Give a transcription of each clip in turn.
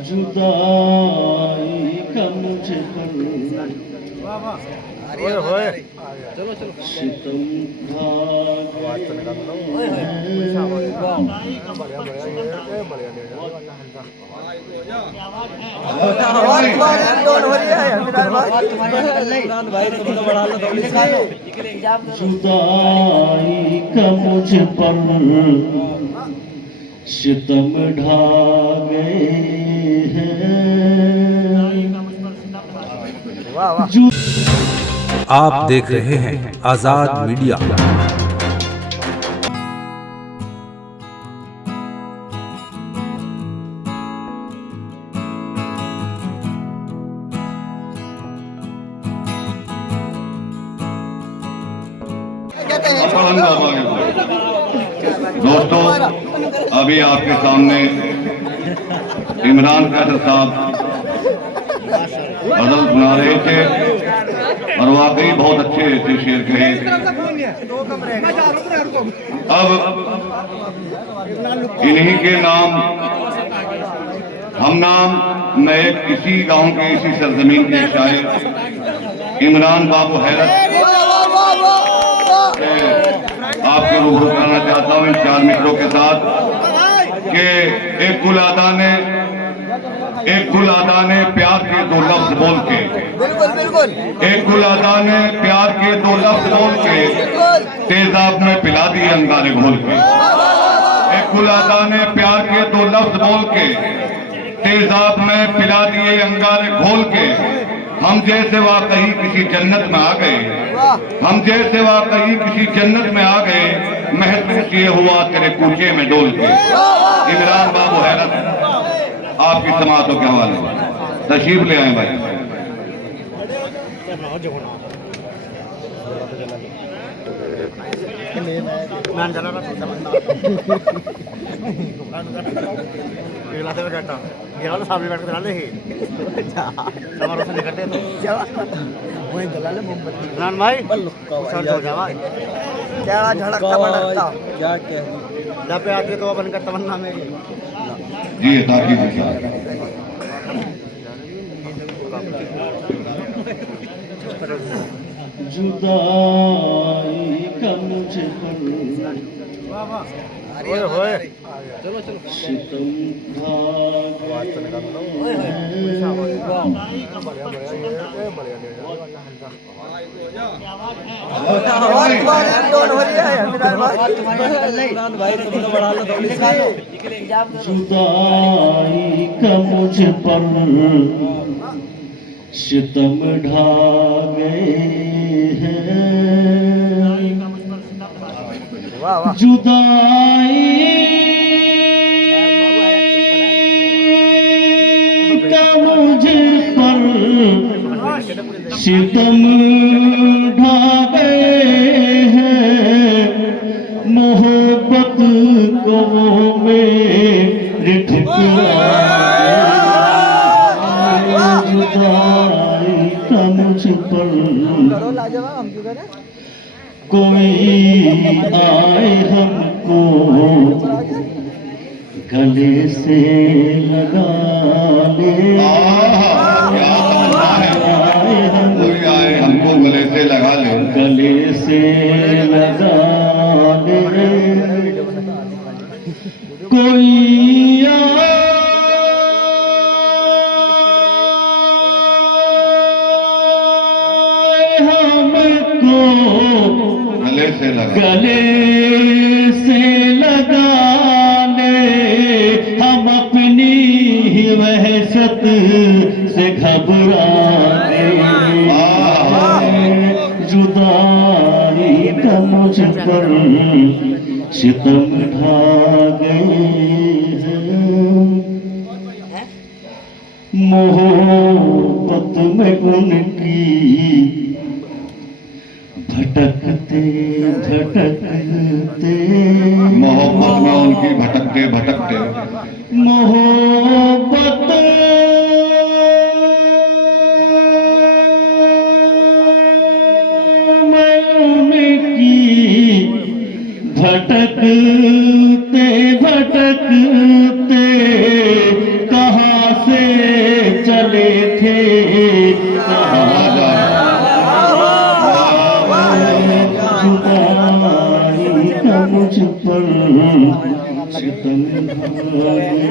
जुदाई का मुझे पर सितम जुदाई का मुझे पर सितम ढा गए हैं। आप देख रहे हैं आजाद मीडिया। दोस्तों, अभी आपके सामने इमरान कैसर साहब गजल सुना रहे थे और वाकई बहुत अच्छे अच्छे शेर कहे। अब इन्हीं के नाम हम नाम मैं एक इसी गांव के इसी सरजमीन के शायर इमरान बाबू हैरत आपके रूबरू करना चाहता हूं इन 4 मित्रों के साथ कि एक गुल आदा ने प्यार के 2 लफ्ज बोल के, एक गुल आदा ने प्यार के 2 लफ्ज बोल के तेजाब में पिला दिए अंगारे घोल के। एक गुल आदा ने प्यार के 2 लफ्ज बोल के तेजाब में पिला दिए अंगारे घोल के। हम जैसे वाकई किसी जन्नत में आ गए, हम जैसे वाकई किसी जन्नत में आ गए, महसूस ये हुआ तेरे कूचे में डोल के। इमरान बाबू हैरत आपकी समातों के हवाले तशरीफ ले आए भाई। क्या झड़कता भड़कता क्या जब पे आती तो बनकर तमन्ना मेरी जी ताकि जुदाई का मुझे पर सितम ढा जुदाई का मुझे पर सितम ढा गए हैं। जुदाई का मुझे पर सितम ढा गए हैं। मोहब्बत को मेरे ठुकराए। जुदाई का मुझ पर कोई आए हमको गले से लगा ले। कोई आए हमको गले से लगा ले, गले से लगा ले। कोई आए हमको गले से लगा ले। हम अपनी ही वहशत से घबराए। जुदाई का मुझ पर सितम ढा गए हैं। मोहब्बत में उनकी भटकते भटकते, मोहब्बत में उनकी भटकते भटकते, मोहब्बत में उनकी भटकते भटकते कहाँ से खेत जुदाई का मुझ पर सितम ढा गए।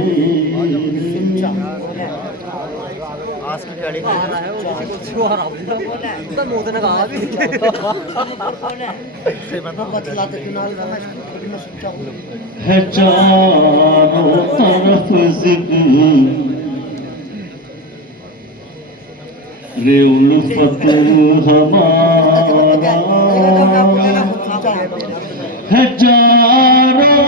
आज की गाड़ी है चारों तरफ जिक्र रे उल्फत हमारा है चारों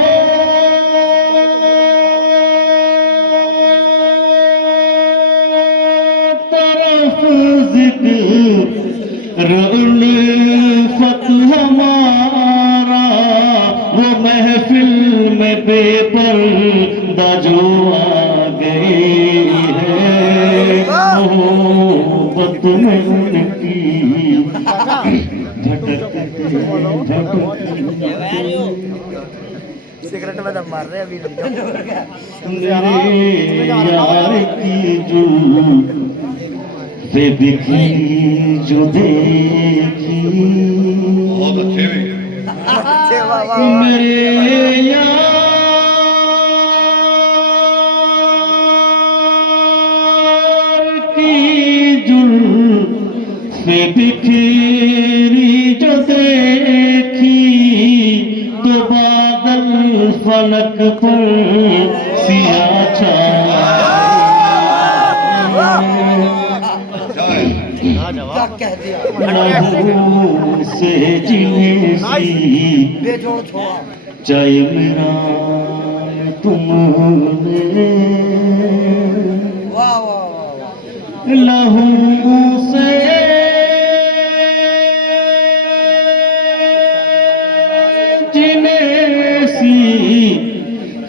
तरफ जिक्र उल्फत हमारा वो महफिल में बेपर्दा जो आ गई है मोहब्बत में उनकी सिगरेट में दम मार रहे हैं अभी मेरे यार की जुल्फे बिखरी जो देखी बहुत अच्छे भी अच्छे वाह वाह मेरे यार की जुल्फे बिखरी जो देखी तो बादल फलक पर सिया छा क्या कह दिया लहू से जिन्हें सी बेजोड़ छोड़ा चाहे मेरा तुमने वाह वाह वाह लहू से जिन्हें सी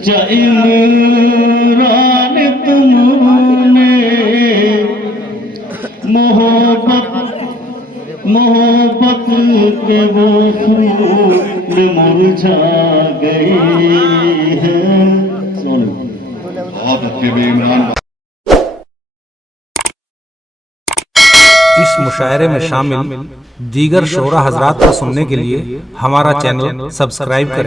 चाहे मेरा तुमने मोहब्बत के वो फूल मुरझा गए हैं। बहुत अच्छे भी इमरान इस मुशायरे में शामिल दीगर शोरा हजरात को सुनने के लिए हमारा चैनल सब्सक्राइब करें।